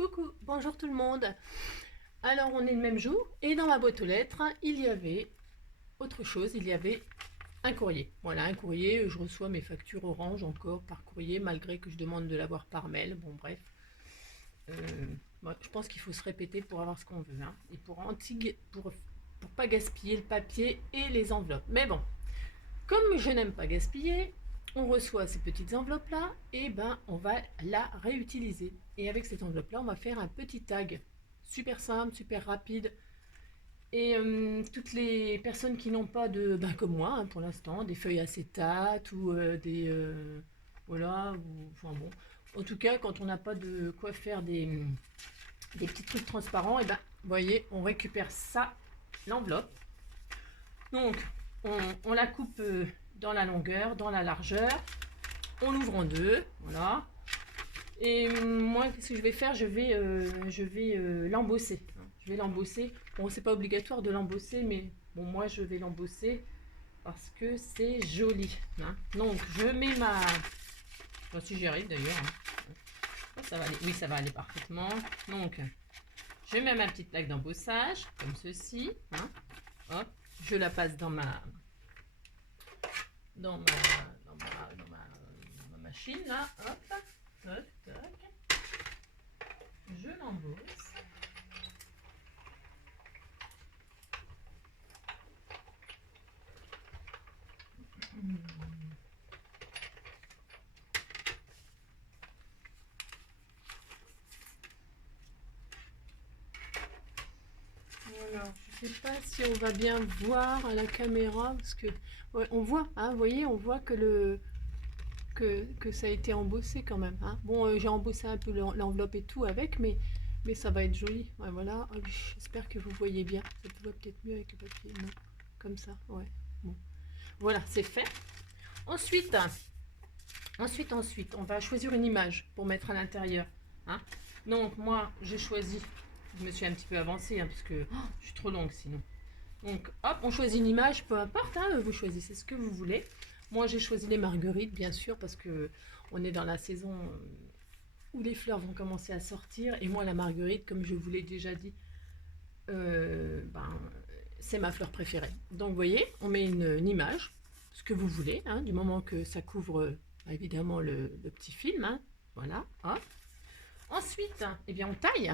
Coucou, bonjour tout le monde. Alors on est le même jour et dans ma boîte aux lettres, il y avait autre chose, il y avait un courrier. Voilà, un courrier, je reçois mes factures Orange encore par courrier malgré que je demande de l'avoir par mail. Bon bref, je pense qu'il faut se répéter pour avoir ce qu'on veut, hein, et pour pas gaspiller le papier et les enveloppes. Mais bon, comme je n'aime pas gaspiller, on reçoit ces petites enveloppes là et ben on va la réutiliser. Et avec cette enveloppe là, on va faire un petit tag super simple, super rapide. Et toutes les personnes qui n'ont pas de, ben, comme moi, hein, pour l'instant, des feuilles acétate ou voilà, enfin bon. En tout cas, quand on n'a pas de quoi faire des petits trucs transparents, et ben, vous voyez, on récupère ça, l'enveloppe. Donc, on la coupe dans la longueur, dans la largeur. On l'ouvre en deux, voilà. Et moi, qu'est-ce que je vais faire? Je vais l'embosser, hein. Je vais l'embosser. Bon, c'est pas obligatoire de l'embosser, mais bon, moi, je vais l'embosser parce que c'est joli, hein. Donc, je mets ma... Enfin, si j'y arrive d'ailleurs, hein. Oh, ça va aller. Oui, ça va aller parfaitement. Donc, je mets ma petite plaque d'embossage, comme ceci, hein. Hop, je la passe dans ma machine là, hop, toc, toc, je l'embosse. Voilà, je sais pas si on va bien voir à la caméra parce que ouais, on voit, hein, vous voyez, on voit que ça a été embossé quand même, hein. Bon, j'ai embossé un peu l'enveloppe et tout avec, mais ça va être joli. Ouais, voilà. Oh, j'espère que vous voyez bien. Ça peut peut-être mieux avec le papier, non? Comme ça, ouais. Bon. Voilà, c'est fait. Ensuite, on va choisir une image pour mettre à l'intérieur, hein. Donc moi, j'ai choisi, je me suis un petit peu avancée, hein, parce que je suis trop longue sinon. Donc hop, on choisit une image, peu importe, hein, vous choisissez ce que vous voulez. Moi, j'ai choisi les marguerites, bien sûr, parce que on est dans la saison où les fleurs vont commencer à sortir. Et moi, la marguerite, comme je vous l'ai déjà dit, ben, c'est ma fleur préférée. Donc, vous voyez, on met une image, ce que vous voulez, hein, du moment que ça couvre évidemment le petit film, hein. Voilà, hop. Ensuite, eh bien, on taille.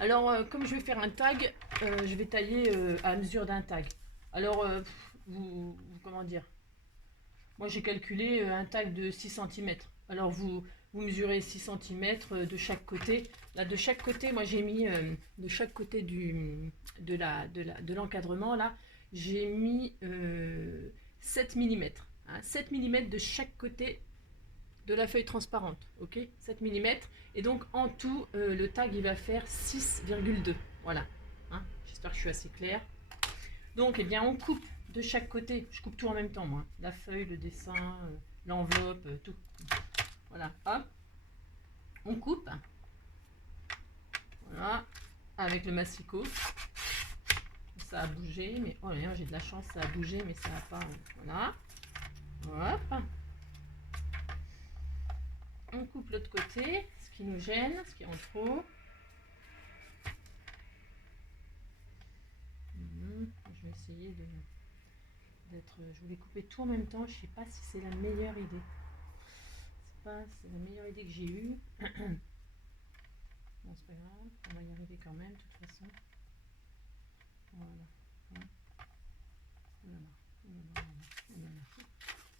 Alors, comme je vais faire un tag, je vais tailler à mesure d'un tag. Alors, comment dire? Moi, j'ai calculé un tag de 6 cm. Alors, vous mesurez 6 cm de chaque côté. Là, de chaque côté, moi, j'ai mis, de chaque côté de l'encadrement, là, j'ai mis 7 mm. Hein, 7 mm de chaque côté de la feuille transparente. Ok, 7 mm. Et donc, en tout, le tag, il va faire 6,2. Voilà. Hein, j'espère que je suis assez claire. Donc, eh bien, on coupe de chaque côté. Je coupe tout en même temps, moi. La feuille, le dessin, l'enveloppe, tout. Voilà, hop. On coupe. Voilà. Avec le massicot. Ça a bougé, mais... Oh là, j'ai de la chance, ça a bougé, mais ça n'a pas... Voilà. Hop. On coupe l'autre côté, ce qui nous gêne, ce qui est en trop. Je vais essayer d'être... Je voulais couper tout en même temps. Je sais pas si c'est la meilleure idée. C'est la meilleure idée que j'ai eue. Bon, c'est pas grave, on va y arriver quand même, de toute façon. Voilà. Hein.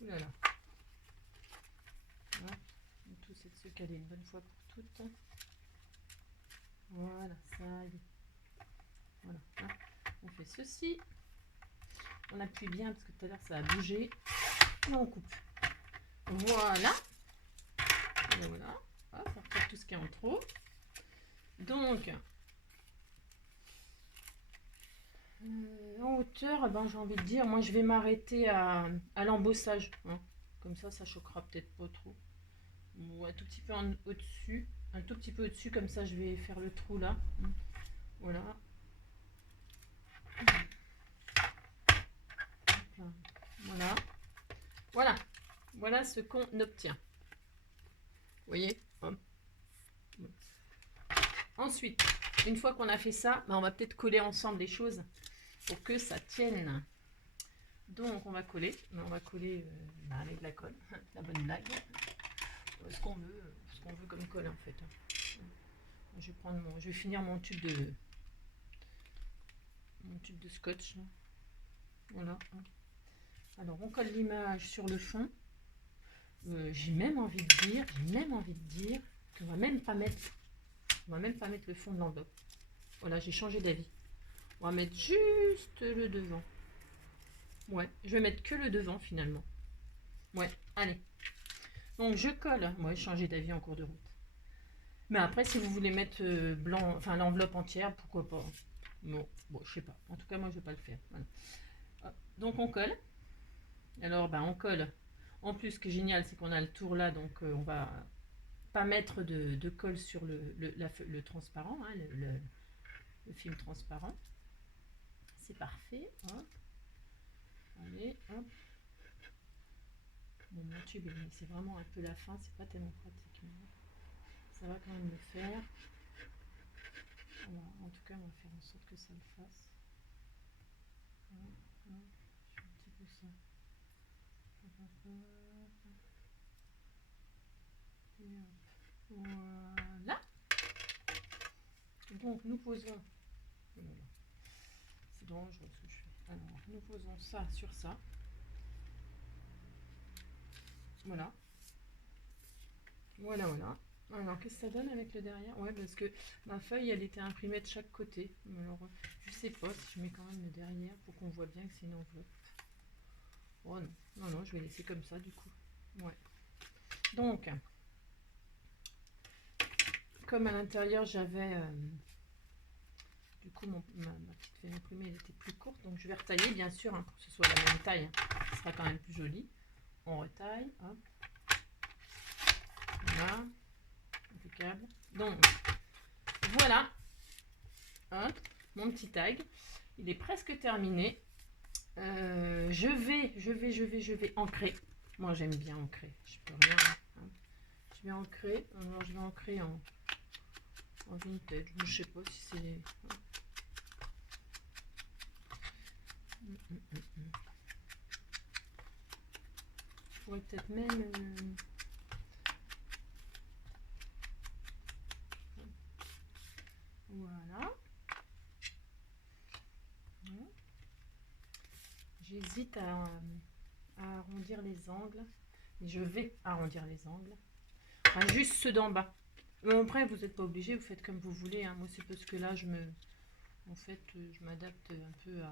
Oulala. Hein. Le tout, c'est de se caler une bonne fois pour toutes. Voilà, ça y est. Voilà. Hein. On fait ceci. On appuie bien parce que tout à l'heure ça a bougé. Et on coupe. Voilà. Et voilà. Hop, on retire tout ce qui est en trop. Donc, en hauteur, ben, j'ai envie de dire, moi je vais m'arrêter à l'embossage, hein. Comme ça choquera peut-être pas trop. Ou un tout petit peu au-dessus. Un tout petit peu au-dessus, comme ça je vais faire le trou là. Voilà. Voilà. Voilà. Voilà ce qu'on obtient. Vous voyez? Hop. Ensuite, une fois qu'on a fait ça, on va peut-être coller ensemble les choses pour que ça tienne. Donc, on va coller. On va coller avec de la colle, la bonne blague. Ce qu'on veut comme colle en fait. Je vais finir mon tube de scotch. Là. Voilà. Alors, on colle l'image sur le fond. J'ai même envie de dire qu'on va même pas mettre le fond de l'enveloppe. Voilà, j'ai changé d'avis. On va mettre juste le devant. Ouais, je vais mettre que le devant finalement. Ouais, allez. Donc je colle. Moi, j'ai changé d'avis en cours de route. Mais après, si vous voulez mettre blanc, enfin l'enveloppe entière, pourquoi pas. Bon, je sais pas. En tout cas, moi, je vais pas le faire. Voilà. Donc on colle. Alors, on colle. En plus, ce qui est génial, c'est qu'on a le tour là, donc on va pas mettre de colle sur le transparent, hein, le film transparent. C'est parfait. Hop. Allez, hop. Bon, mon tube, c'est vraiment un peu la fin, c'est pas tellement pratique. Mais ça va quand même le faire. Alors, en tout cas, on va faire en sorte que ça le fasse. Hop, hop. Je fais un petit peu ça. Hop, hop, hop. Et hop. Voilà. Donc, nous posons. C'est dangereux ce que je fais. Alors, nous posons ça sur ça. Voilà. Voilà, voilà. Alors, qu'est-ce que ça donne avec le derrière? Ouais, parce que ma feuille, elle était imprimée de chaque côté. Alors, je sais pas si je mets quand même le derrière pour qu'on voit bien que c'est une enveloppe. Oh non, non, non, je vais laisser comme ça du coup. Ouais. Donc, comme à l'intérieur, j'avais... du coup, ma petite feuille imprimée, elle était plus courte. Donc, je vais retailler, bien sûr, hein, pour que ce soit la même taille. Ce sera quand même plus joli. On retaille, hop. Voilà. Impeccable. Donc, voilà. Hop, mon petit tag. Il est presque terminé. Je vais ancrer. Moi, j'aime bien ancrer. Je peux rien. Hein. Je vais ancrer. Alors, je vais ancrer en vintage. Je sais pas si c'est... Je pourrais peut-être même... Voilà. J'hésite à arrondir les angles. Et je vais arrondir les angles. Enfin, juste ceux d'en bas. Mais après, vous n'êtes pas obligé, vous faites comme vous voulez. Hein. Moi, c'est parce que là, je m'adapte un peu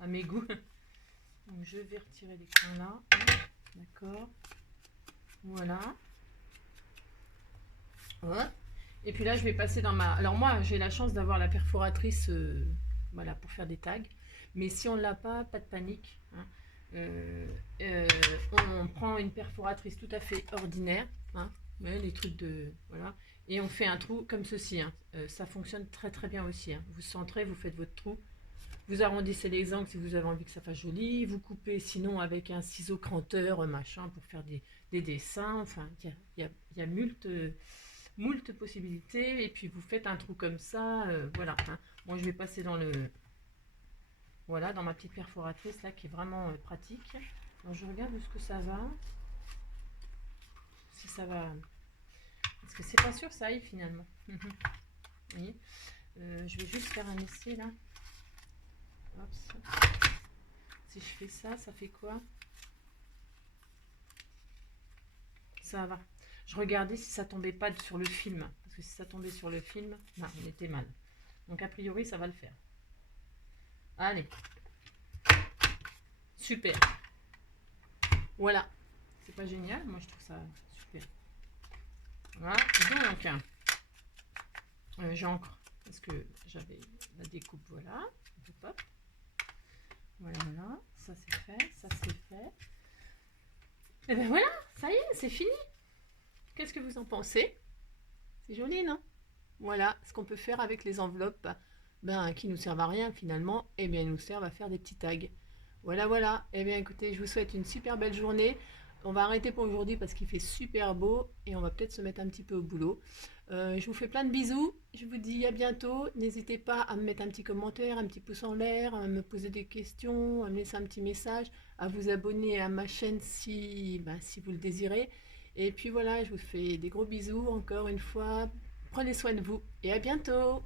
à mes goûts. Donc, je vais retirer les coins là. D'accord. Voilà. Ouais. Et puis là, je vais passer dans ma... Alors moi, j'ai la chance d'avoir la perforatrice voilà, pour faire des tags. Mais si on ne l'a pas de panique. Hein. On prend une perforatrice tout à fait ordinaire. Hein. Les trucs de... Voilà. Et on fait un trou comme ceci. Hein. Ça fonctionne très très bien aussi. Hein. Vous centrez, vous faites votre trou. Vous arrondissez les angles si vous avez envie que ça fasse joli. Vous coupez sinon avec un ciseau cranteur, machin, pour faire des dessins. Enfin, il y a moult possibilités. Et puis vous faites un trou comme ça. Voilà. Hein. Moi, je vais passer dans le... Voilà, dans ma petite perforatrice là, qui est vraiment pratique. Alors, je regarde où est-ce que ça va. Si ça va... Parce que c'est pas sûr ça aille finalement. Vous voyez, je vais juste faire un essai là. Hop, si je fais ça, ça fait quoi? Ça va. Je regardais si ça tombait pas sur le film. Parce que si ça tombait sur le film, on était mal. Donc a priori, ça va le faire. Allez. Super. Voilà. C'est pas génial? Moi, je trouve ça super. Voilà. Donc, j'encre. Parce que j'avais la découpe, voilà. Hop. Voilà, voilà. Ça, c'est fait. Ça, c'est fait. Et ben voilà. Ça y est, c'est fini. Qu'est-ce que vous en pensez? C'est joli, non? Voilà ce qu'on peut faire avec les enveloppes qui nous servent à rien finalement. Et bien, nous servent à faire des petits tags. Voilà, voilà. Et bien, écoutez, je vous souhaite une super belle journée. On va arrêter pour aujourd'hui parce qu'il fait super beau et on va peut-être se mettre un petit peu au boulot. Je vous fais plein de bisous. Je vous dis à bientôt. N'hésitez pas à me mettre un petit commentaire, un petit pouce en l'air, à me poser des questions, à me laisser un petit message, à vous abonner à ma chaîne si vous le désirez. Et puis voilà, je vous fais des gros bisous encore une fois. Prenez soin de vous et à bientôt.